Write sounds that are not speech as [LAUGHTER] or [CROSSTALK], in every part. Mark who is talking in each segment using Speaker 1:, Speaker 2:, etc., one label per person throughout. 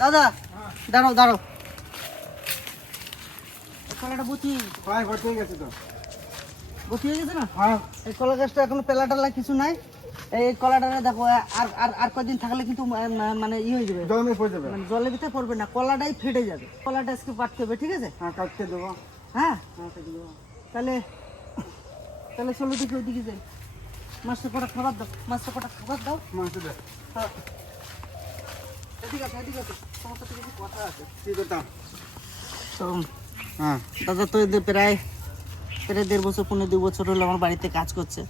Speaker 1: দাদা দাঁড়াও দাঁড়াও। এই কলাটা বতিয়ে
Speaker 2: প্রায় ভর্তি হয়ে গেছে তো।
Speaker 1: বতিয়ে গেছে না?
Speaker 2: হ্যাঁ।
Speaker 1: এই কলা গাছটা এখনও পেলা টেলা কিছু নাই। এই কলাটা দেখো আর আর আর কদিন থাকলে কিন্তু মানে ই হয়ে যাবে।
Speaker 2: জমে পড়ে যাবে।
Speaker 1: মানে জলের ভিতরে পড়বে না কলাটাই ফেটে যাবে। কলাটা আজকে পাঠতে হবে ঠিক আছে?
Speaker 2: হ্যাঁ কাটতে দেবো।
Speaker 1: হ্যাঁ?
Speaker 2: হ্যাঁ
Speaker 1: তাহলে তাহলে চলো দিকে ওইদিকে যাই। মাছটা কটা খাবার দাও মাছটা কটা খাবার দাও।
Speaker 2: মাংস দে।
Speaker 1: হ্যাঁ। তো।
Speaker 2: হ্যাঁ।
Speaker 1: দাদা তো প্রায় প্রায় দেড় বছর পনেরো দু বছর হলো আমার বাড়িতে কাজ করছে।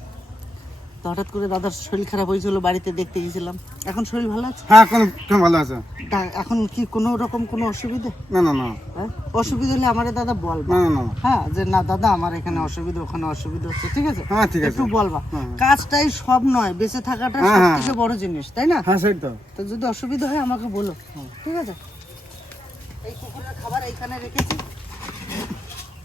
Speaker 1: তো হঠাৎ করে দাদার শরীর খারাপ হয়েছিল বাড়িতে দেখতে গেছিলাম। এখন শরীর ভালো আছে?
Speaker 2: হ্যাঁ এখন এখন ভালো আছে।
Speaker 1: তা- এখন কি কোনো রকম কোনো অসুবিধা?
Speaker 2: না না না।
Speaker 1: হ্যাঁ? অসুবিধা হলে আমারে দাদা বলবা।
Speaker 2: না না না।
Speaker 1: হ্যাঁ যে না দাদা আমার এখানে অসুবিধা ওখানে অসুবিধা হচ্ছে ঠিক আছে?
Speaker 2: হ্যাঁ ঠিক আছে।
Speaker 1: একটু বলবা।
Speaker 2: হ্যাঁ।
Speaker 1: কাজটাই সব নয় বেঁচে থাকাটা
Speaker 2: হ্যাঁ,
Speaker 1: সব
Speaker 2: হ্যাঁ।
Speaker 1: থেকে বড় জিনিস তাই না?
Speaker 2: হ্যাঁ সেই তো।
Speaker 1: তো যদি অসুবিধা হয় আমাকে বলো। ঠিক আছে? এই কুকুরের খাবার এইখানে রেখেছি
Speaker 2: কম আছে কম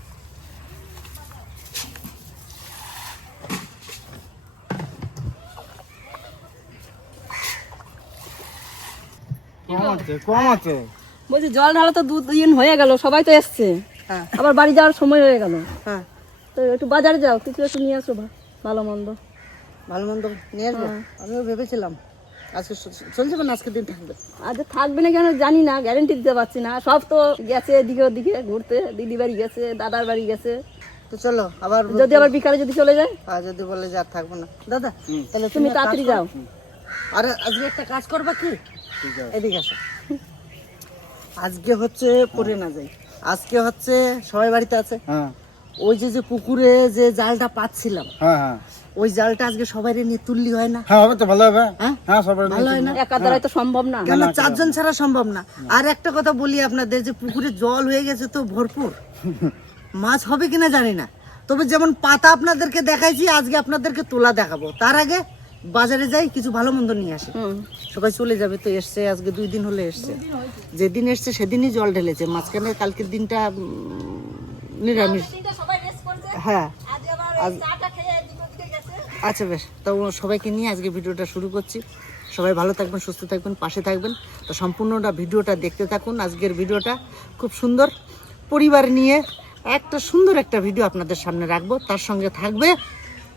Speaker 2: আছে
Speaker 3: বলছি জল ঢালা তো দু দিন হয়ে গেল সবাই তো এসছে।
Speaker 1: হ্যাঁ।
Speaker 3: আবার বাড়ি যাওয়ার সময় হয়ে গেল।
Speaker 1: হ্যাঁ।
Speaker 3: তো একটু বাজারে যাও কিছু একটু নিয়ে আসো ভালো মন্দ।
Speaker 1: ভালো মন্দ নিয়ে আসব?
Speaker 3: হ্যাঁ।
Speaker 1: আমিও ভেবেছিলাম আজকে চলে যাবে না আজকে দিন থাকবে
Speaker 3: আজ থাকবে না কেন জানি না গ্যারেন্টি দিতে পারছি না। সব তো গেছে এদিকে ওদিকে ঘুরতে। দিদি বাড়ি গেছে দাদার বাড়ি গেছে।
Speaker 1: তো চলো আবার
Speaker 3: যদি আবার বিকালে যদি চলে যায়?
Speaker 1: আর যদি বলে যে আর থাকব না। দাদা তাহলে
Speaker 3: তুমি তাড়াতাড়ি যাও।
Speaker 1: আরে আজকে একটা কাজ করবা কি? এদিকে আসো। আজকে হচ্ছে পড়ে না যাই। আজকে হচ্ছে সবাই বাড়িতে আছে।
Speaker 2: হ্যাঁ।
Speaker 1: ওই যে যে পুকুরে যে জালটা পাচ্ছিলাম
Speaker 2: হ্যাঁ হ্যাঁ।
Speaker 1: ওই জালটা আজকে সবাই নিয়ে তুললি হয় না?
Speaker 2: হ্যাঁ হবে তো ভালো হবে।
Speaker 1: হ্যাঁ?
Speaker 2: সবার
Speaker 1: ভালো হয় না?
Speaker 3: একা দ্বারাই তো সম্ভব না।
Speaker 1: কেন? চারজন ছাড়া সম্ভব না। আর একটা কথা বলি আপনাদের যে পুকুরে জল হয়ে গেছে তো ভরপুর। [LAUGHS] মাছ হবে কিনা জানি না। তবে যেমন পাতা আপনাদেরকে দেখাইছি আজকে আপনাদেরকে তোলা দেখাবো। তার আগে বাজারে যাই কিছু ভালো মন্দ নিয়ে আসে। সবাই চলে যাবে তো এসছে আজকে দুই দিন হলে এসছে। যেদিন এসছে সেদিনই জল ঢেলেছে মাঝখানে কালকের দিনটা নিরামিষ। হ্যাঁ। আজ- আচ্ছা বেশ তো সবাইকে নিয়ে আজকে ভিডিওটা শুরু করছি। সবাই ভালো থাকবেন সুস্থ থাকবেন পাশে থাকবেন। তো সম্পূর্ণটা ভিডিওটা দেখতে থাকুন আজকের ভিডিওটা খুব সুন্দর। পরিবার নিয়ে একটা সুন্দর একটা ভিডিও আপনাদের সামনে রাখব। তার সঙ্গে থাকবে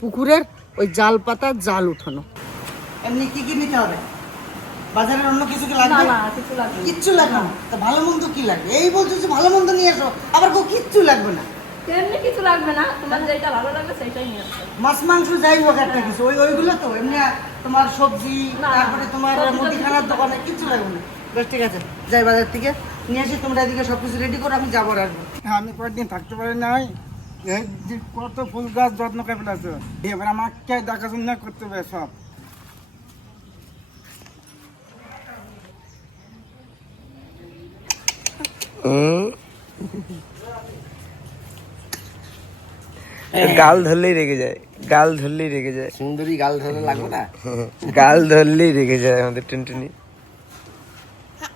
Speaker 1: পুকুরের ওই জাল পাতা জাল উঠানো। এমনি কি কি নিতে হবে? বাজারের অন্য কিছু কি লাগবে?
Speaker 3: না কিছু লাগবে না।
Speaker 1: কিচ্ছু লাগবে না। তা ভালো মন্দ কি লাগবে? এই বলছো যে ভালো মন্দ নিয়ে এসো আবার কেউ কিচ্ছু লাগবে না।
Speaker 3: এমনি কিছু লাগবে না তোমার যেটা ভালো লাগবে সেটাই নিয়ে আসবে।
Speaker 1: মাছ মাংস যাই হোক একটা কিছু ওই ওইগুলো তো এমনি তোমার সবজি তারপরে তোমার মুদিখানার দোকানে কিচ্ছু লাগবে না। বেশ ঠিক আছে যাই বাজার থেকে। নিয়ে আসি তোমরা এদিকে সব কিছু রেডি করো আমি যাব আর আসব।
Speaker 2: হ্যাঁ আমি কয়েকদিন থাকতে পারি নাই। এই কত ফুল গাছ যত্ন করে ফেলেছে? এবার আমাকে দেখাশোনা করতে হবে সব।
Speaker 4: গাল ধরলেই রেগে যায় গাল ধরলেই রেগে যায়।
Speaker 5: সুন্দরী গাল ধরে লাগবে না?
Speaker 4: গাল ধরলেই রেগে যায় আমাদের টুনটুনি।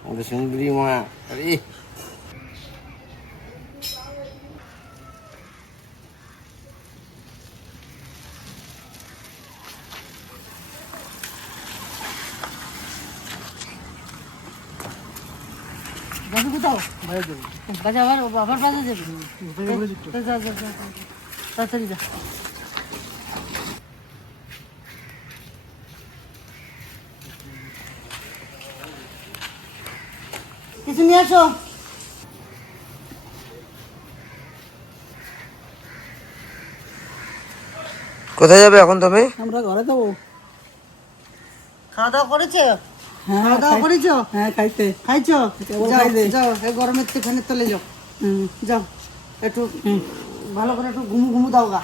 Speaker 5: আমাদের সুন্দরী মা আরে।
Speaker 1: কিছু নিয়ে
Speaker 4: কোথায় যাবে এখন তুমি?
Speaker 1: আমরা ঘরে যাব। খাওয়া দাওয়া করেছ? খাওয়া দাওয়া করেছ?
Speaker 6: হ্যাঁ খাইতে।
Speaker 1: খাইছো? যাও যাও এই গরমের তো এখানে চলে যাও। যাও একটু ভালো করে একটু ঘুমু ঘুমু দাও গা।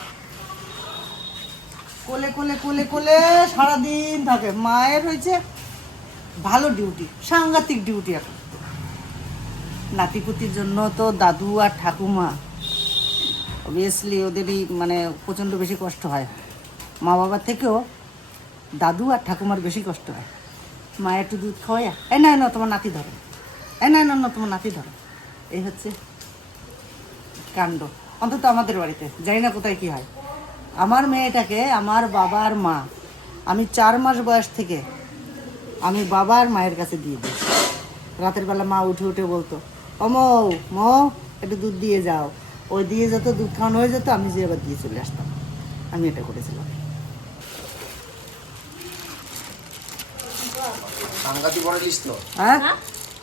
Speaker 1: কোলে কোলে কোলে কোলে সারাদিন থাকে। মায়ের হয়েছে ভালো ডিউটি সাংঘাতিক ডিউটি এখন। নাতিপুতির জন্য তো দাদু আর ঠাকুমা। অবভিয়াসলি ওদেরই মানে প্রচণ্ড বেশি কষ্ট হয়। মা বাবার থেকেও দাদু আর ঠাকুমার বেশি কষ্ট হয়। মা একটু দুধ খাওয়াইয়া, এই না না তোমার নাতি ধরো। না না না তোমার নাতি ধরো। এই হচ্ছে কাণ্ড। অন্তত আমাদের বাড়িতে, জানি না কোথায় কি হয়। আমার মেয়েটাকে আমার বাবার মা, আমি চার মাস বয়স থেকে আমি বাবার মায়ের কাছে দিয়ে দিই। রাতের বেলা মা উঠে উঠে বলতো অমৌ মো, একটু দুধ দিয়ে যাও। ওই দিয়ে যেত দুধ খাওয়ানো হয়ে যেত, আমি যে আবার দিয়ে চলে আসতাম। আমি এটা করেছিলাম।
Speaker 5: সাংঘাতি বড় তো।
Speaker 1: হ্যাঁ?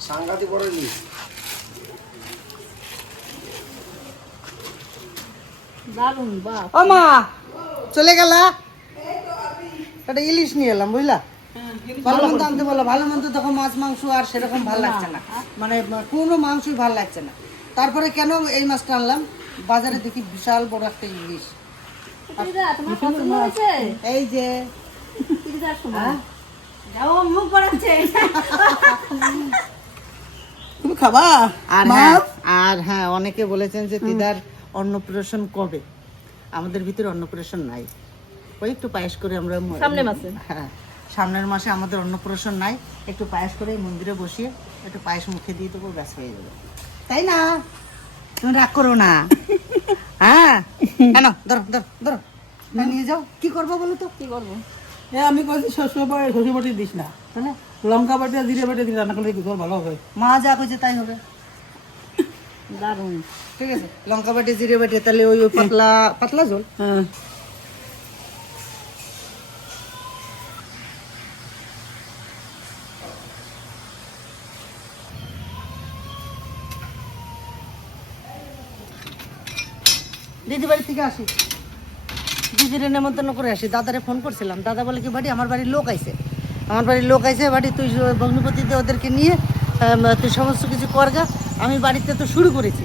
Speaker 5: সাংঘাতি বড়
Speaker 3: দারুণ বাহ।
Speaker 1: ও মা চলে গেলা একটা ইলিশ নিয়ে এলাম বুঝলা? ভালো মন্দ আনতে বলো ভালো মন্দ তখন মাছ মাংস আর সেরকম ভালো লাগছে না। মানে কোনো মাংসই ভালো লাগছে না। তারপরে কেন এই মাছটা আনলাম? বাজারে দেখি বিশাল বড় একটা ইলিশ। এই যে।
Speaker 3: যাও মুখ পড়াচ্ছে
Speaker 1: তুমি খাবা? আর হ্যাঁ আর হ্যাঁ অনেকে বলেছেন যে দিদার অন্নপ্রাশন কবে? আমাদের ভিতরে অন্নপ্রাশন নাই। ওই একটু পায়েস করে আমরা
Speaker 3: সামনের মাসে?
Speaker 1: হ্যাঁ সামনের মাসে আমাদের অন্নপ্রাশন নাই। একটু পায়েস করে মন্দিরে বসিয়ে একটু পায়েস মুখে দিয়ে দেবো ব্যাস হয়ে যাবে। তাই না? তুমি রাগ করো না। [LAUGHS] হ্যাঁ। কেন ধরো ধরো ধরো। নিয়ে যাও। কি করব বলো তো?
Speaker 3: কি করব?
Speaker 6: এ আমি কইছি শ্বশুর বাড়ি শ্বশুর বাড়ি দিস না
Speaker 1: তাহলে
Speaker 6: লঙ্কা বাটি আর জিরে বাটি দিয়ে রান্না করলে কি তোর ভালো হবে?
Speaker 1: মা যা কইছে তাই হবে।
Speaker 3: দারুণ।
Speaker 1: ঠিক আছে লঙ্কা বাটি জিরে বাটি তাহলে ওই ওই পাতলা পাতলা ঝোল।
Speaker 6: হ্যাঁ।
Speaker 1: দিদি বাড়ি থেকে আসি। দিদির নেমন্তন্ন করে আসি। দাদারে ফোন করছিলাম। দাদা বলে কি বাড়ি আমার বাড়ির লোক আইছে। আমার বাড়ির লোক আইছে বাড়ি তুই ভগ্নপতিতে ওদেরকে নিয়ে তুই সমস্ত কিছু করগা আমি বাড়িতে তো শুরু করেছি।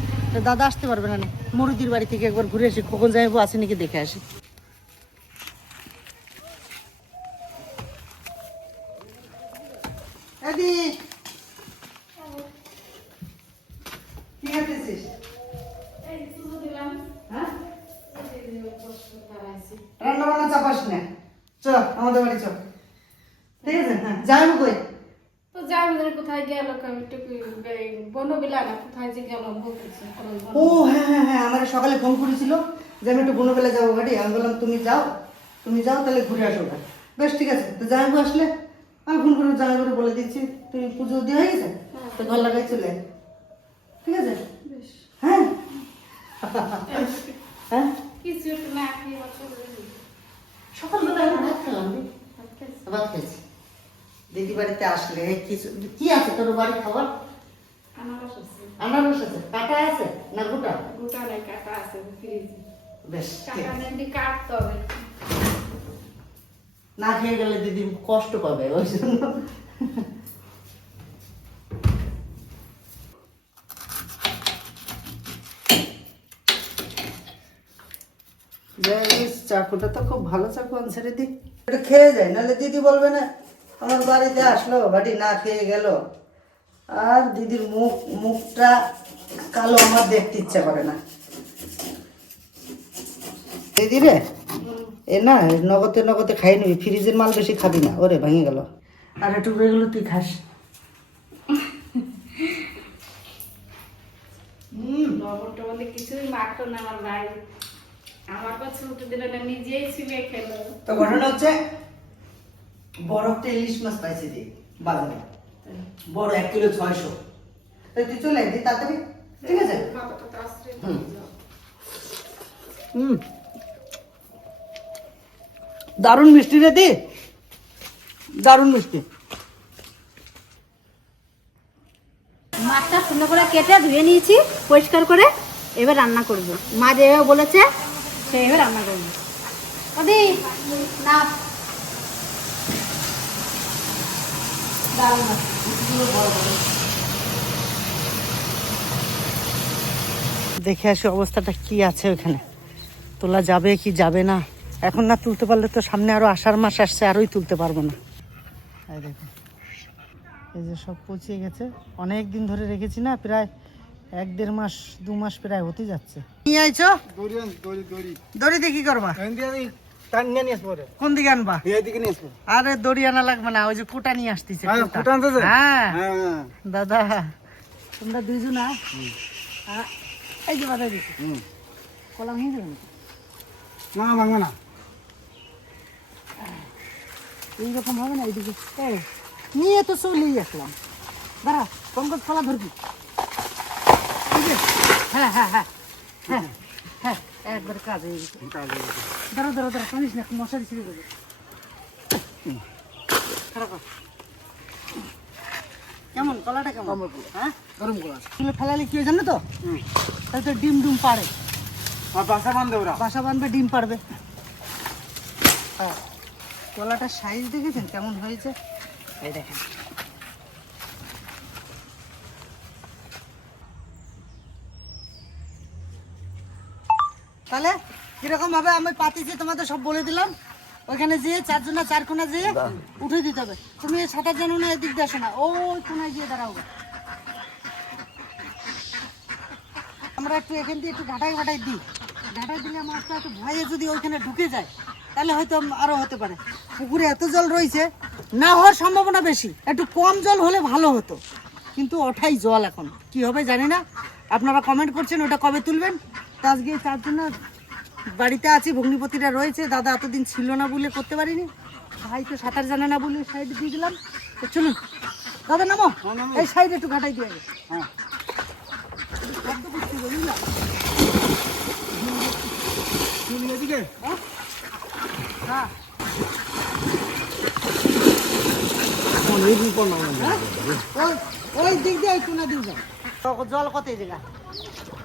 Speaker 1: দাদা আসতে পারবে না। মরুদির বাড়ি থেকে একবার ঘুরে আসি। কখন যাইবো আসে নাকি দেখে আসি এদি কি করতেছিস হ্যাঁ রান্না বান্না চাপাস না চ আমাদের বাড়ি চ ঠিক আছে হ্যাঁ যাই কই
Speaker 7: তো যাই আমাদের কোথায় গেল একটু বনবিলা না কোথায় যে গেল বলতেছে
Speaker 1: ও হ্যাঁ হ্যাঁ হ্যাঁ আমার সকালে ফোন করেছিল যে আমি একটু বনবেলা যাব গাড়ি। আমি বললাম তুমি যাও তুমি যাও তাহলে ঘুরে আসো। বেশ ঠিক আছে তো জামাইবু আসলে? আমি ফোন করে জামাইবুরে বলে দিচ্ছি তুই পুজো দিয়ে হয়ে গেছে? তো ঘর লাগাই চলে ঠিক আছে? হ্যাঁ। [LAUGHS] হ্যাঁ? সকালবেলা আমি ভাত খেলাম ভাত খেয়েছি? দিদি বাড়িতে আসলে কিছু কি আছে তোর বাড়ি খাবার?
Speaker 7: আনারস আছে
Speaker 1: আছে কাটা আছে না গোটা?
Speaker 7: গোটা নাই কাটা আছে ফ্রিজে
Speaker 1: বেশ
Speaker 7: কাটা। কাটতে হবে।
Speaker 1: না খেয়ে গেলে দিদি কষ্ট পাবে ওই জন্য। চাকুটা তো খুব ভালো চাকু আনছে রে দি। খেয়ে যায় নাহলে দিদি বলবে না আমার বাড়িতে আসলো বাড়ি না খেয়ে গেল। আর দিদির মুখ মুখটা কালো আমার দেখতে ইচ্ছা করে না। দিদি রে এ না নগদে নগদে খাই নিবি ফ্রিজের মাল বেশি খাবি না ওরে ভেঙে গেল। আর একটু এগুলো তুই খাস। তো ঘটনা হচ্ছে বড় একটা ইলিশ মাছ পাইছে দি বাজারে। বড় এক কিলো ছয়শো। তাই তুই চলে দি তাড়াতাড়ি। ঠিক আছে? হুম। দারুণ মিষ্টি রে দি। দারুণ মিষ্টি।
Speaker 8: মাছটা সুন্দর করে কেটে ধুয়ে নিয়েছি, পরিষ্কার করে। এবার রান্না করব। মা যেভাবে বলেছে, সেইভাবে রান্না করব। না। দারুণ আছে।
Speaker 1: দেখে আসি অবস্থাটা কি আছে ওখানে। তোলা যাবে কি যাবে না। এখন না তুলতে পারলে তো সামনে আরও আষাঢ় মাস আসছে আরোই তুলতে পারব না। এই দেখো এই যে সব পচিয়ে গেছে। অনেক দিন ধরে রেখেছি না প্রায় এক দেড় মাস দু মাস প্রায় হতে যাচ্ছে। নিয়ে আইছো?
Speaker 2: দড়ি দড়ি দড়ি।
Speaker 1: দড়ি দিয়ে কি করবা? কোন দিকে আনবা? আরে দড়ি আনা লাগবে না ওই যে কুটা নিয়ে আসতেছে
Speaker 2: হ্যাঁ?
Speaker 1: হ্যাঁ।
Speaker 2: হ্যাঁ।
Speaker 1: দাদা তোমরা দুইজন এই যে বাধা দিচ্ছি
Speaker 2: না ভাঙবে না।
Speaker 1: এইরকম হবে না এইদিকে নিয়ে তো চলেই আসলাম। দাঁড়া পঙ্কজ কলা ধরবি। হ্যাঁ হ্যাঁ হ্যাঁ। হ্যাঁ। হ্যাঁ একবার কাজ হয়ে গেছে। দাঁড়া দাঁড়া দাঁড়া টানিস না মশারি ছিঁড়ে দেবে কেমন কলাটা কেমন? হ্যাঁ?
Speaker 2: গরম কলা
Speaker 1: তুলে ফেলালে কি হয় জানো তো? তাহলে তো ডিম ডিম পারে
Speaker 2: আর বাসা বান্ধব ওরা।
Speaker 1: বাসা বাঁধবে ডিম পারবে হ্যাঁ কলাটার সাইজ দেখেছেন? কেমন হয়েছে? এই দেখেন। তাহলে কীরকম ভাবে আমি পাতিছি তোমাদের সব বলে দিলাম। ওইখানে যেয়ে চারজনা চার কোনা যেয়ে উঠে দিতে হবে। তুমি সাঁতার জানো না এদিক দিয়ে আসো না। ওই কোনায় গিয়ে দাঁড়াও। আমরা একটু এখান দিয়ে একটু ঘাটাই ঘাটাই দিই। ঘাটাই দিলে মাছটা একটু ভয়ে যদি ওইখানে ঢুকে যায় তাহলে হয়তো আরও হতে পারে। পুকুরে এত জল রয়েছে না হওয়ার সম্ভাবনা বেশি। একটু কম জল হলে ভালো হতো। কিন্তু ওঠাই জল এখন। কি হবে জানি না। আপনারা কমেন্ট করছেন ওটা কবে তুলবেন? তা আজকে তার জন্য বাড়িতে আছি ভগ্নিপতিরা রয়েছে। দাদা এতদিন ছিল না বলে করতে পারিনি। ভাই তো সাঁতার জানে না বলে সাইডে দিয়ে দিলাম। তো চলুন দাদা নামো। এই সাইডে একটু ঘাটাই দিয়ে
Speaker 2: হ্যাঁ।
Speaker 1: হ্যাঁ। ওই দিক দিয়ে যাও। জল কত জায়গা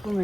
Speaker 2: তুমি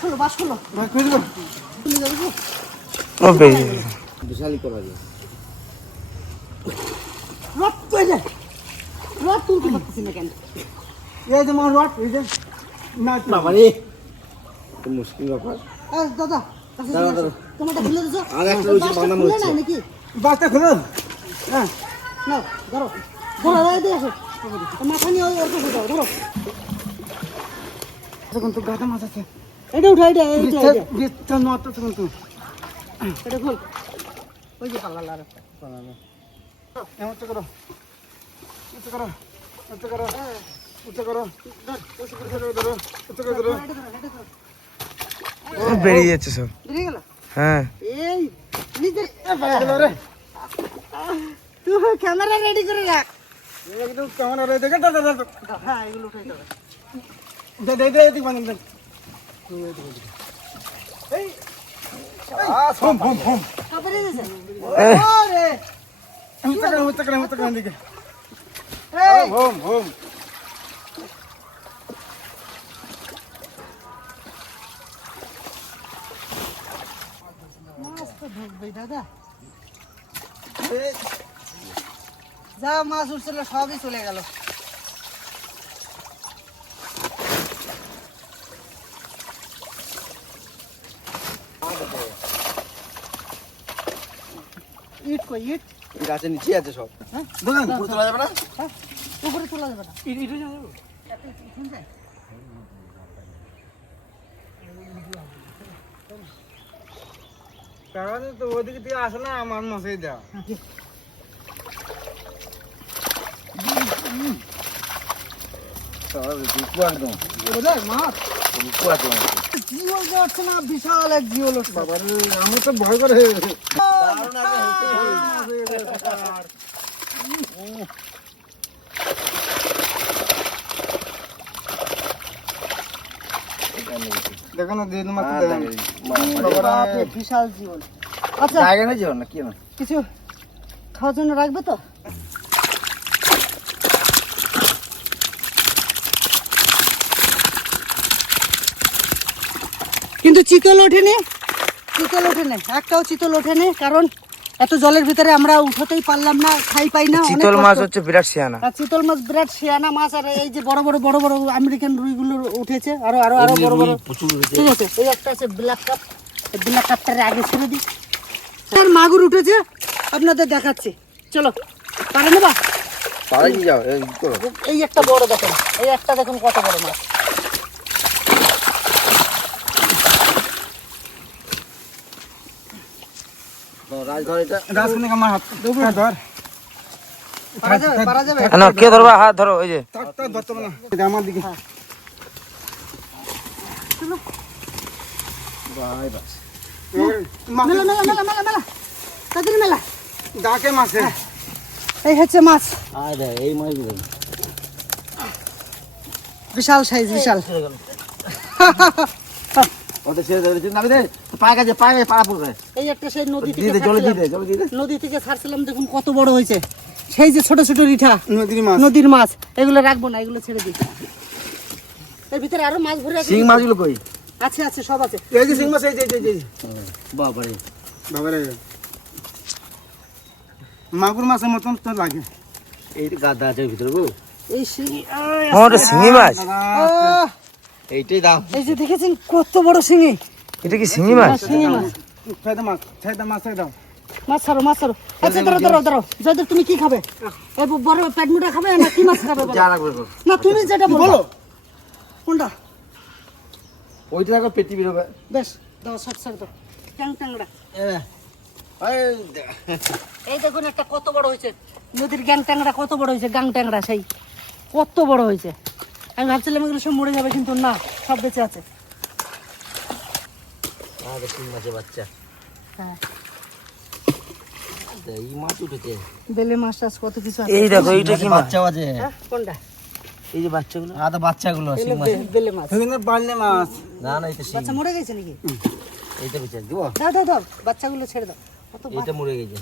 Speaker 1: খোলো বাস খোলো
Speaker 2: ভাই কই দিবো
Speaker 1: তুলে যাবে গো।
Speaker 4: ও বেরিয়ে গেল।
Speaker 5: বিশালই করা যায়
Speaker 1: রড তুলতে পারতেছি না কেন
Speaker 2: এই যে রড এই যে না
Speaker 5: তো মুশকিল ব্যাপার।
Speaker 1: দাদা। তোমারটা খুলে দিছো?
Speaker 5: আর একটা রয়েছে, বাঁধানো
Speaker 1: খুলে
Speaker 5: হচ্ছে।
Speaker 1: নাকি?
Speaker 2: বাসটা খুলো। হ্যাঁ।
Speaker 1: নাও ধরো। ধরো এই দিয়ে আসো। মাথা নিয়ে ওর কাছে যাও ধরো।
Speaker 2: তখন তো গাটা মাছ আছে।
Speaker 1: এটা উঠো এটা এইটা
Speaker 2: বিস্তার নট তখন তো
Speaker 1: এটা খোল। ওই যে পাল্লা
Speaker 2: এমন তো করো। করো। করো করো করো
Speaker 4: বেরিয়ে যাচ্ছে সব হ্যাঁ
Speaker 1: এই নিজের
Speaker 2: রে
Speaker 1: তুই ক্যামেরা রেডি করে রাখ
Speaker 2: একদম কেমন রে দেখে দাদা দাদা
Speaker 1: হ্যাঁ এগুলো উঠাই দেবে
Speaker 2: দে দে দে এদিক বানিয়ে দে এই হোম
Speaker 1: সব বেরিয়ে গেছে
Speaker 4: এহ।
Speaker 1: ওরে
Speaker 2: করো করো করো
Speaker 1: এই
Speaker 2: হোম হোম
Speaker 1: মাছ ঢুকবে দাদা। যা মাছ উঠছিল সবই চলে গেল। ইট কই ইট?
Speaker 5: গাছের নিচে আছে সব।
Speaker 2: দোকান
Speaker 5: উপরে তোলা যাবে না?
Speaker 1: হ্যাঁ উপরে তোলা যাবে না।
Speaker 2: ইট ইট যাব।
Speaker 1: শুনছে
Speaker 2: তো ওদিকে দিয়ে আসে না আমার মাসে দেওয়া
Speaker 1: বিশাল এক জিওল
Speaker 2: বাবা রে আমি তো ভয় করে। দেখো না দিন মাত্র
Speaker 1: বিশাল জীবন। আচ্ছা
Speaker 5: জায়গা নেই জীবন না কি না
Speaker 1: কিছু খাওয়ার জন্য রাখবে তো? কিন্তু চিতল ওঠেনি। চিতল ওঠেনি একটাও চিতল ওঠেনি কারণ এত জলের ভিতরে আমরা উঠতেই পারলাম না খাই পাই না
Speaker 4: চিতল মাছ হচ্ছে বিরাট শিয়ানা।
Speaker 1: আর চিতল মাছ বিরাট শিয়ানা মাছ আর এই যে বড় বড় বড় বড় আমেরিকান রুইগুলো উঠেছে আরও আরও আরও বড় বড়। ঠিক আছে এই একটা আছে ব্ল্যাক কাপ ব্ল্যাক কাপটারে আগে ছেড়ে দিই। আর মাগুর উঠেছে আপনাদের দেখাচ্ছি। চলো পারে নেবা?
Speaker 5: নিয়ে যাও এই
Speaker 1: একটা বড় দেখেন এই একটা দেখুন কত বড় মাছ
Speaker 5: রাজ ধর এটা
Speaker 2: রাজখানে আমার হাত হ্যাঁ, ধর
Speaker 1: পারা যাবে পারা যাবে
Speaker 4: না কে ধরবা? হাত ধরো ওই যে।
Speaker 2: আমার দিকে।
Speaker 5: মাছগুলো
Speaker 1: বিশাল সাইজ বিশাল। [LAUGHS]
Speaker 5: ওদের ছেড়ে দেবে নামি দে পায়ে কাছে পায়ে কাছে পাড়া পড়বে।
Speaker 1: এই একটা সেই নদী থেকে
Speaker 5: জলে দিয়ে জলে দিয়ে
Speaker 1: নদী থেকে ছাড়ছিলাম দেখুন কত বড় হয়েছে। সেই যে ছোট ছোট রিঠা
Speaker 2: নদীর মাছ।
Speaker 1: নদীর মাছ এগুলো রাখব না এগুলো ছেড়ে দিই। এর ভিতরে আরও মাছ ভরে রাখব।
Speaker 5: শিং মাছগুলো কই?
Speaker 1: আছে আছে সব আছে।
Speaker 2: এই যে সিং মাছ এই যে যে, মাগুর মাছের মতন তো লাগে।
Speaker 5: এই গাদা আছে ভিতরে গো।
Speaker 1: এই শিঙি
Speaker 4: মাছ?
Speaker 5: এইটাই দাম।
Speaker 1: এই যে দেখেছেন কত বড় শিঙি?
Speaker 4: এটা কি শিঙি মাছ?
Speaker 1: শিঙি মাছ।
Speaker 2: মাছ ছাইদা মাছ
Speaker 1: ছাড়ো মাছ ছাড়ো। আচ্ছা ধরো ধরো ধরো। জয়দেব তুমি কি খাবে? এই বড় পেটমুটা খাবে না কি মাছ খাবে না তুমি যেটা বলো। কোনটা?
Speaker 5: ওইটা রাখো পেটি বেরোবে
Speaker 1: বেশ দাও সব ছাড় দাও। ট্যাং ট্যাংরা
Speaker 5: এই
Speaker 1: এই দেখুন একটা কত বড় হয়েছে। নদীর গ্যাং ট্যাংরা কত বড় হয়েছে গাং ট্যাংরা সেই। কত বড় হয়েছে। আমি ভাবছিলাম এগুলো সব মরে যাবে কিন্তু না সব বেঁচে আছে।
Speaker 5: আগে বাচ্চা।
Speaker 1: হ্যাঁ।
Speaker 5: এই মাছ উঠেছে।
Speaker 1: বেলে মাছ টাছ কত কিছু আছে।
Speaker 4: এই দেখো এইটা কি
Speaker 5: বাচ্চা আছে।
Speaker 1: হ্যাঁ কোনটা?
Speaker 5: এই যে বাচ্চাগুলো। আদা বাচ্চাগুলো শিং মাছ
Speaker 1: বেলে মাছ।
Speaker 2: সেখানে পারলে মাছ।
Speaker 5: না না এটা
Speaker 1: বাচ্চা মরে গেছে নাকি?
Speaker 5: এইটা বেঁচে দিব?
Speaker 1: দাও দাও দাও বাচ্চাগুলো ছেড়ে দাও। কত
Speaker 5: মরে গেছে।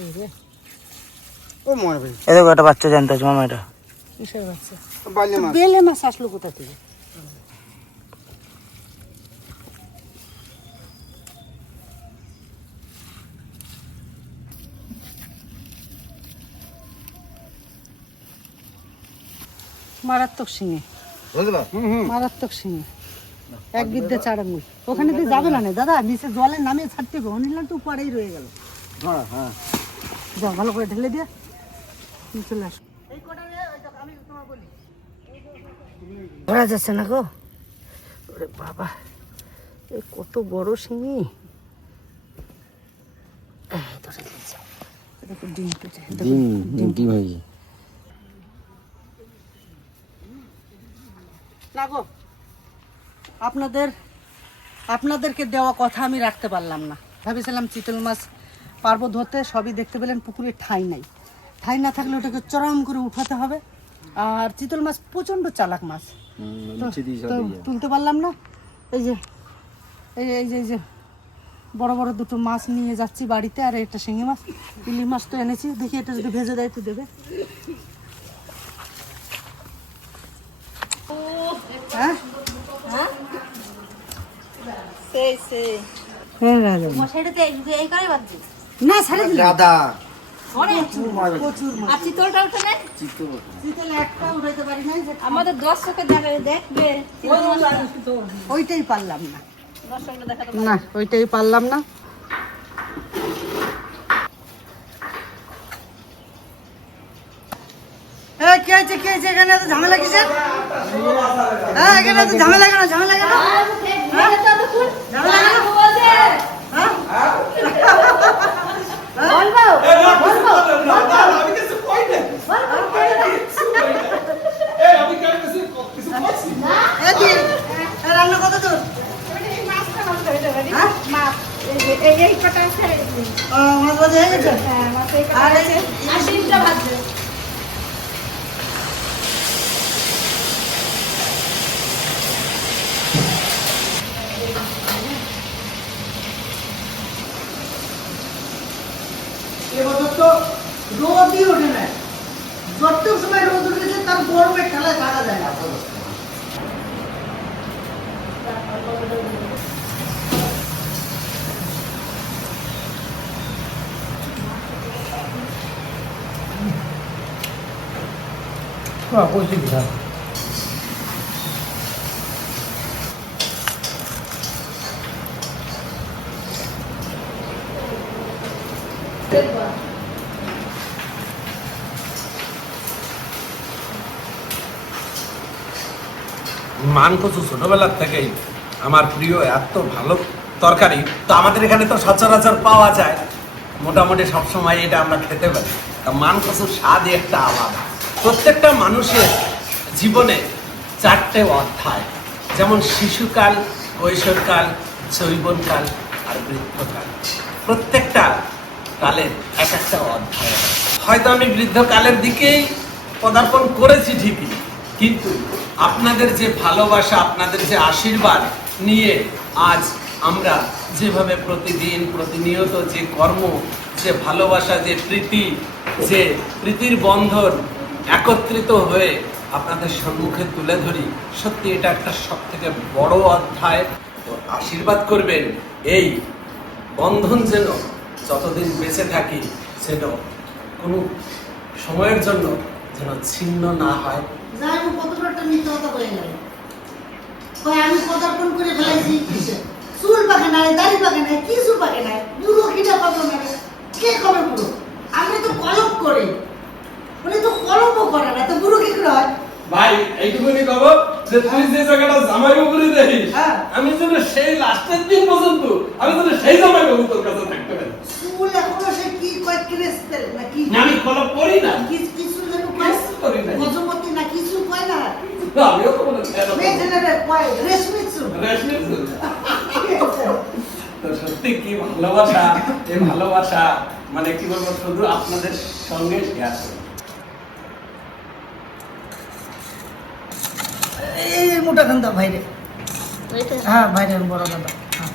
Speaker 1: এই রে,
Speaker 2: ও মরে
Speaker 4: এই দেখো একটা বাচ্চা জানতে আছে মামা এটা।
Speaker 1: কিসের বাচ্চা? বেলে মাছ। আসলো কোথা থেকে? মারাত্মক শিঙে। মারাত্মক শিঙে। এক বিদ্যে চার আঙুল ওখানে দিয়ে যাবে না নে, দাদা নিচে জলে নামিয়ে ছাড়তে হবে। অনিলাম তো পরেই রয়ে গেল।
Speaker 5: হ্যাঁ। হ্যাঁ
Speaker 1: ভালো করে ঢেলে দিয়ে। চলে আসো। ধরা যাচ্ছে না গো। ওরে বাবা এ কত বড় শিঙি ধরে ফেলেছে। দেখো ডিম পেটে
Speaker 5: ডিম ডিম ডিম হয়ে
Speaker 1: না গো আপনাদের আপনাদেরকে দেওয়া কথা আমি রাখতে পারলাম না। ভেবেছিলাম চিতল মাছ পারব ধরতে সবই দেখতে পেলেন পুকুরে ঠাই নাই। ঠাই না থাকলে ওটাকে চরম করে উঠাতে হবে। আর চিতল মাছ প্রচণ্ড চালাক মাছ। তো- তো তুলতে পারলাম না। এই যে এই এই যে এই যে বড় বড় দুটো মাছ নিয়ে যাচ্ছি বাড়িতে আর একটা শিঙি মাছ। ইলি মাছ তো এনেছি। দেখি এটা যদি ভেজে দেয় তো দেবে। হ্যাঁ?
Speaker 3: সেই সেই।
Speaker 1: হ্যাঁ
Speaker 8: করে বাঁধছি।
Speaker 1: না ছাড়ে দিলে
Speaker 5: গাদা
Speaker 3: আর চিতলটা উঠে নেই
Speaker 1: শীতলে একটা উঠাইতে পারি নাই
Speaker 3: আমাদের দর্শকে দেখবে
Speaker 1: ওইটাই পারলাম না। না ওইটাই পারলাম না। কি হয়েছে, কি হয়েছে? এখানে এত ঝামেলা কিসের? হ্যাঁ, এখানে এত ঝামেলা কেন? ঝামেলা কেন? ঝামেলা কেন? এ কি? এ রান্না কত দূর?
Speaker 3: এই কটা আছে?
Speaker 1: মাছ ভাজা হয়ে গেছে?
Speaker 3: হ্যাঁ মাছ এই কটা
Speaker 1: আর
Speaker 3: আছে আর ডিমটা ভাজবে
Speaker 1: এবছর তো রোদই ওঠে না যত সময় রোদ উঠেছে তার গরমে ঠেলায় থাকা যায় না
Speaker 9: মান কচু ছোটবেলার থেকেই আমার প্রিয়, এত ভালো তরকারি। তো আমাদের এখানে তো সচরাচর পাওয়া যায়। মোটামুটি সবসময় এটা আমরা খেতে পারি। তা মান কচুর স্বাদই একটা আলাদা। প্রত্যেকটা মানুষের জীবনে চারটে অধ্যায়। যেমন শিশুকাল কৈশোরকাল যৌবনকাল আর বৃদ্ধকাল। প্রত্যেকটা কালের এক একটা অধ্যায়। হয়তো আমি বৃদ্ধকালের দিকেই পদার্পণ করেছি ঠিকই, কিন্তু আপনাদের যে ভালোবাসা, আপনাদের যে আশীর্বাদ নিয়ে আজ আমরা যেভাবে প্রতিদিন প্রতিনিয়ত যে কর্ম, যে ভালোবাসা, যে প্রীতি, যে প্রীতির বন্ধন একত্রিত হয়ে আপনাদের সম্মুখে তুলে ধরি, সত্যি এটা একটা সব থেকে বড় অধ্যায়। তো আশীর্বাদ করবেন এই বন্ধন যেন যতদিন বেঁচে থাকি, যেন কোনো সময়ের জন্য যেন ছিন্ন না হয়।
Speaker 1: যাই হোক কতটা নিতে হতো হয়ে গেল। কয় আমি পদার্পণ করে ফেলাইছি কিসে? চুল পাকে নাই দাড়ি পাকে নাই কিছু পাকে নাই বুড়ো কিটা পাবো না কে কবে বুড়ো? আমি তো কলপ করি। উনি তো কলপও করে না তো বুড়ো কি করে হয়?
Speaker 9: ভাই এইটুকুনি কব যে তুই যে জায়গাটা জামাই বাবুরি দেখিস
Speaker 1: হ্যাঁ।
Speaker 9: আমি যেন সেই লাস্টের দিন পর্যন্ত আমি যেন সেই জামাই বাবু তোর কাছে থাকতে পারি।
Speaker 1: চুল এখনও সে কি কয় ক্রেস্টেল না কি
Speaker 9: না, আমি কলপ করি না।
Speaker 1: কিছু যেন কয়
Speaker 9: কিছু করি না।
Speaker 1: গজপতি না কিছু কয় না।
Speaker 9: আমিও তো বলে
Speaker 1: কয় রেশমি চুল।
Speaker 9: রেশমির চুল। [LAUGHS] তো সত্যি কি ভালোবাসা এই ভালোবাসা মানে কি বলব শুধু আপনাদের সঙ্গে শেয়ার করি।
Speaker 1: এই মোটা কান্দা বাইরে হ্যাঁ বাইরে বড় কান্দা। হ্যাঁ।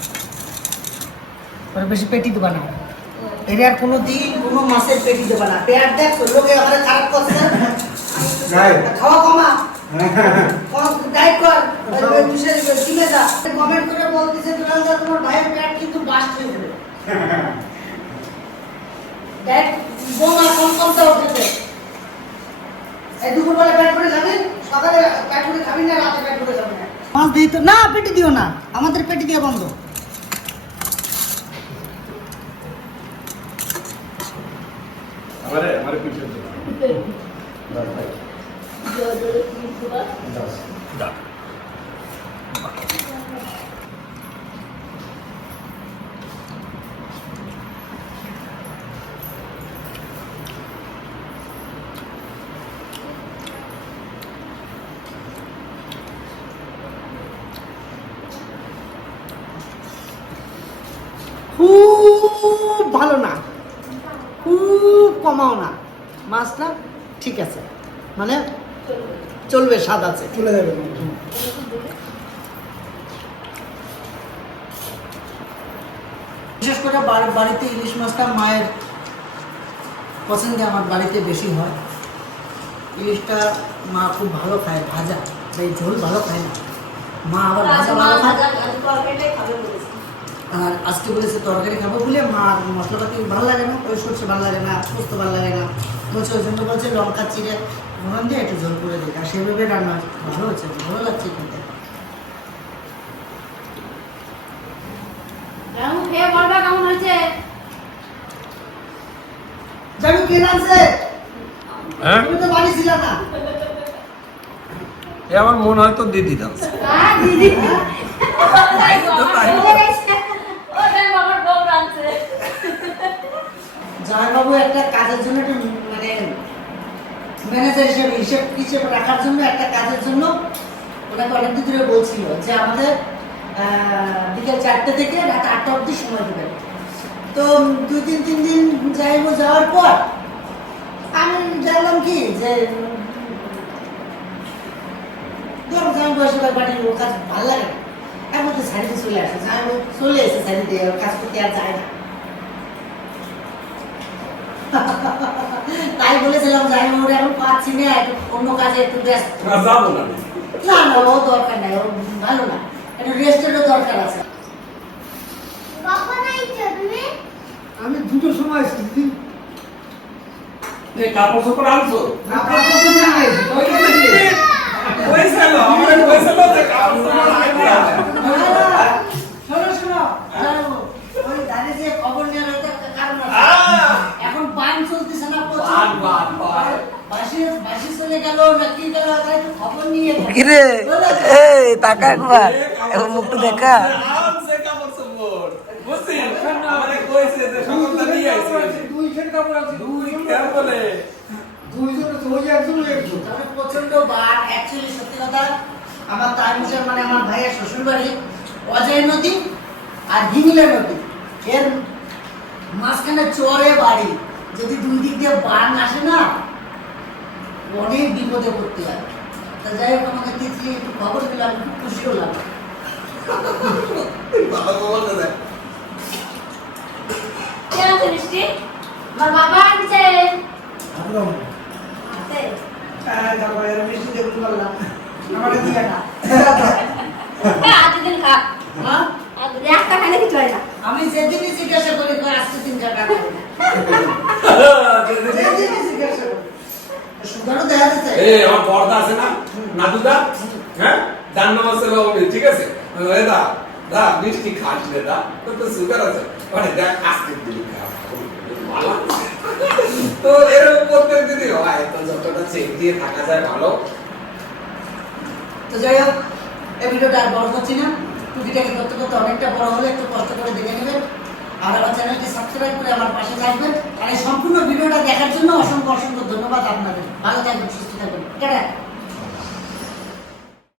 Speaker 1: বেশি পেটি দেবা না এর আর কোনো দিন কোনো মাসের পেটি দেবা না। পেট দেখ লোকে আমার খারাপ করছে। খাওয়া কমা। [LAUGHS] ডাইট কর। যা। কমেন্ট করে বলতেছে তোমার ভাইয়ের পেট কিন্তু বাস্ট হয়ে যাবে ডাইট বোমা কম এই দুপুরবেলা পেট করে সকালে পেট করে খাবি না রাতে পেট করে যাবেন মাছ দিই তো না পেটি দিও না। আমাদের পেটি দিয়ে বন্ধ।
Speaker 9: আমারে আমারে পিছিয়ে
Speaker 1: খুব ভালো না খুব কমাও না মাছটা ঠিক আছে মানে চলবে স্বাদ আছে
Speaker 2: চলে যাবে
Speaker 1: বিশেষ করে বাড়িতে ইলিশ মাছটা মায়ের পছন্দে আমার বাড়িতে বেশি হয়। ইলিশটা মা খুব ভালো খায় ভাজা এই ঝোল ভালো খায় না। মা আবার ভাজা ভালো খায়। আর আজকে বলেছে তরকারি খাব বলে মা মশলাপাতি ভালো লাগে না? ওই সরষে ভালো লাগে না পোস্ত ভালো লাগে না? বলছে ওই জন্য বলছে লঙ্কা চিড়ে ফোড়ন দিয়ে একটু ঝোল করে দিই। আর সেভাবে রান্না ভালো হচ্ছে ভালো লাগছে খেতে।
Speaker 8: রামু কেমন হয়েছে?
Speaker 1: জানো কে নামছে?
Speaker 9: হ্যাঁ?
Speaker 1: তুমি তো বাড়ি ছিল না।
Speaker 9: এ আমার মনে হয় তো দিদি দাস
Speaker 8: হ্যাঁ দিদি।
Speaker 1: জয়বাবু একটা কাজের জন্য একটা ম্যানেজার হিসেবে হিসেব হিসেবে রাখার জন্য, একটা কাজের জন্য ওনাকে অনেকদিন ধরে বলছিল যে আমাদের বিকেল চারটে থেকে রাত আটটা অবধি সময় দেবেন। তো দুই তিন তিন দিন যাইবো যাওয়ার পর আমি জানলাম কি যে আমি বসে বাড়ির লোক কাজ ভালো লাগে না মধ্যে শাড়িতে চলে আসে হোক চলে এসে শাড়িতে কাজ করতে আর যায় না। [LAUGHS] তাই বলেছিলাম যাই হোক ওরা এখন পাচ্ছি না একটু অন্য কাজে একটু ব্যস্ত।
Speaker 9: যাব না।
Speaker 1: না না ও দরকার নাই ও ভালো না। একটু রেস্টেরও দরকার আছে।
Speaker 2: আমি দুটোর সময় এসেছি দিদি।
Speaker 9: এই কাপড় চোপড় আনছো? কইছিল আমারে কইছিল যে কাপড় চোপড় আনতে হবে
Speaker 1: শোনো শোনো ওই দাঁড়িয়ে যে খবর নেওয়ার একটা কারণ আছে
Speaker 9: আহ!
Speaker 1: এখন বান চলতেছে না প্রচুর
Speaker 9: বান, বান, বান।
Speaker 1: বাসি বাসি চলে গেল না কি গেল তাই একটু খবর নিয়ে যাও।
Speaker 4: কিরে
Speaker 1: বলো তো।
Speaker 4: এই টাকা একবার এখন মুখটা দেখা
Speaker 9: আরামসে কাপড় চোপড় বুঝছিস আমারে কইছে যে সকলটা নিয়ে আইছে
Speaker 2: দুই সেট কাপড় আছে
Speaker 9: দুই কেন বলে
Speaker 2: দুইজন আছে, ওই একজন ওই
Speaker 1: সত্যি কথা আমার তারমিশার মানে আমার ভাইয়ের শ্বশুর বাড়ি অজয় নদী আর হিমিলা নদী এর মাঝখানে চরে বাড়ি যদি দুই দিক দিয়ে বান আসে না অনেক বিপদে পড়তে হয়। তা যাই হোক আমাকে তিতলি একটু খবর দিলাম খুব খুশি হলাম
Speaker 9: বাবা বলতে দেখ।
Speaker 8: কে মিষ্টি? আমার বাবা আনছে আছে?
Speaker 1: হ্যাঁ, তারপরে এরা মিষ্টি দেখতে পারলাম। আমাকে দিয়ে না
Speaker 8: আজ দিন খা।
Speaker 1: হ্যাঁ?
Speaker 8: একটা খাইলে কিছু হয় না।
Speaker 1: আমি যেদিনই জিজ্ঞাসা করি আজকে তিন টাকা [LAUGHS] যেদিনই। জিজ্ঞাসা সুগারও দেখা যাচ্ছে।
Speaker 9: এই আমার পর্দা আছে না? নাদুদা হ্যাঁ? ডান নামাজে ঠিক আছে? এ দা দা মিষ্টি খাস রে দা। তোর তো সুগার আছে। মানে দেখ আজকে দিন তো এরকম প্রত্যেক দিনই হয়। তো যতটা চেক দিয়ে থাকা যায় ভালো।
Speaker 1: তো যাই হোক এই ভিডিওটা আর বড় করছি না। টুকিটাকি করতে করতে অনেকটা বড় হলে একটু কষ্ট করে দেখে নেবেন। আর আমার চ্যানেলটি সাবস্ক্রাইব করে আমার পাশে থাকবেন। আর এই সম্পূর্ণ ভিডিওটা দেখার জন্য অসংখ্য অসংখ্য ধন্যবাদ আপনাদের। ভালো থাকবেন, সুস্থ থাকবেন। টাটা।